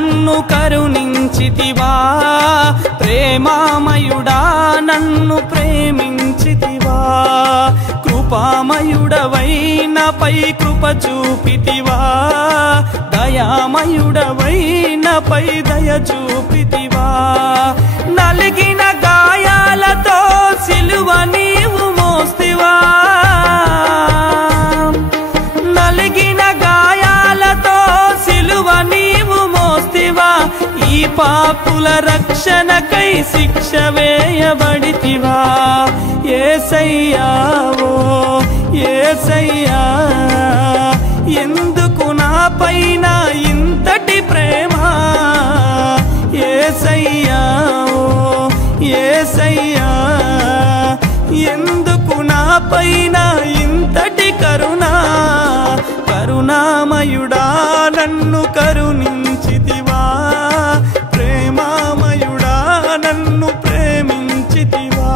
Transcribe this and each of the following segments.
నన్ను కరుణించితివా ప్రేమామయుడా నన్ను ప్రేమించితివా కృపామయుడవై నాపై కృప చూపితివా దయామయుడవై నాపై దయ చూపితివా నలిగిన గాయాలతో సిలువ నీవు మోస్తివా నలిగిన గాయాలతో సిలువ నీవు మోస్తివా ఈ పాపుల రక్షణకై శిక్ష వేయబడితివా యేసయ్యా ఓ యేసయ్యా ఎందుకు నాపైన ఇంతటి ప్రేమ యేసయ్యా ఓ యేసయ్యా ఎందుకు నాపైన ఇంతటి కరుణ కరుణామయుడా నన్ను కరుణించితివా ప్రేమామయుడా నన్ను ప్రేమించితివా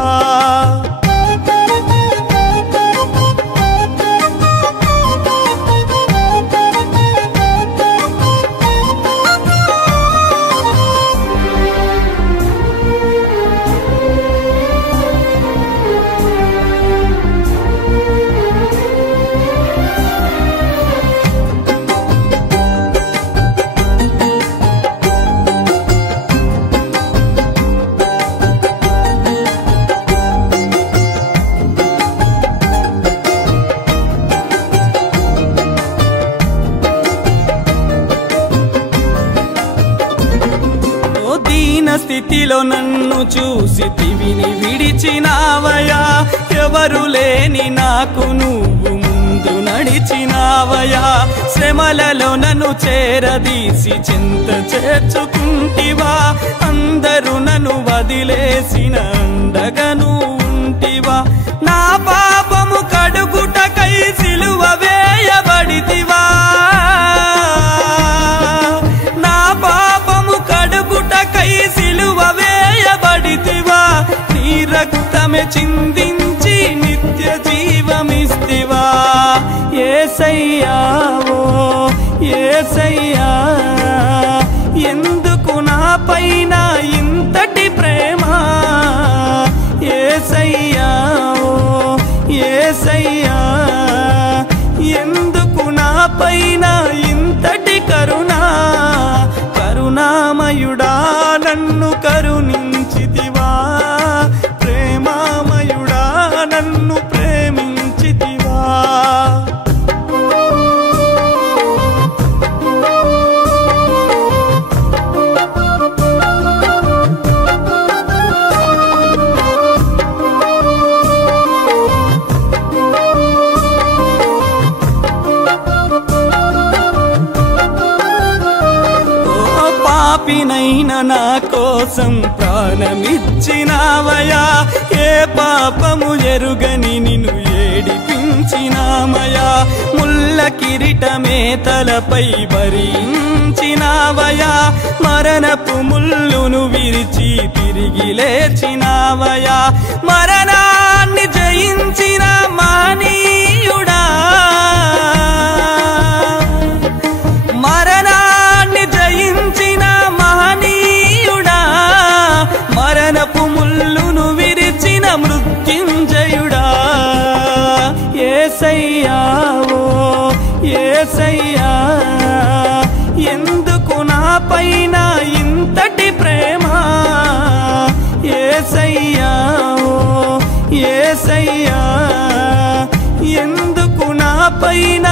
స్థితిలో నన్ను చూసి తివిని విడిచినావయా ఎవరు లేని నాకు నువ్వు ముందు నడిచినావయా శ్రమలలో నన్ను చేరదీసి చింత చేర్చుకుంటివా అందరూ నన్ను వదిలేసిన అండగను ఉంటివా నా పాపము కడుగుటకై సిలువ వేయబడితివా నా పాపము కడుగుటకై సిలువ వేయబడితివా నీ రక్తమే చిందించి నిత్య జీవమిస్తివా యేసయ్యా ఓ యేసయ్యా ఎందుకు నాపైన ఇంతటి ప్రేమ యేసయ్యా ఓ యేసయ్యా ఎందుకు నాపైన ఇంతటి కరుణ కరుణామయుడా నన్ను కరుణించితివా ప్రేమామయుడా నన్ను ప్రేమించితివా పాపినైనా నా కోసం ప్రాణమిచ్చినావయా ఏ పాపము ఎరుగని నిన్ను ఏడిపించినామయా ముల్ల కిరీటమే తలపై భరించినావయా మరణపు ముల్లును విరిచి తిరిగి లేచినావయా మరణాన్ని జయించిన మానీయుడా మరణాన్ని జయించిన మహనీయుడా మరణపు ముల్లును విరిచిన మృత్యుంజయుడా యేసయ్యా ఓ యేసయ్యా ఎందుకు నాపైన ఇంతటి ప్రేమ యేసయ్యా ఓ యేసయ్యా ఎందుకు నాపైన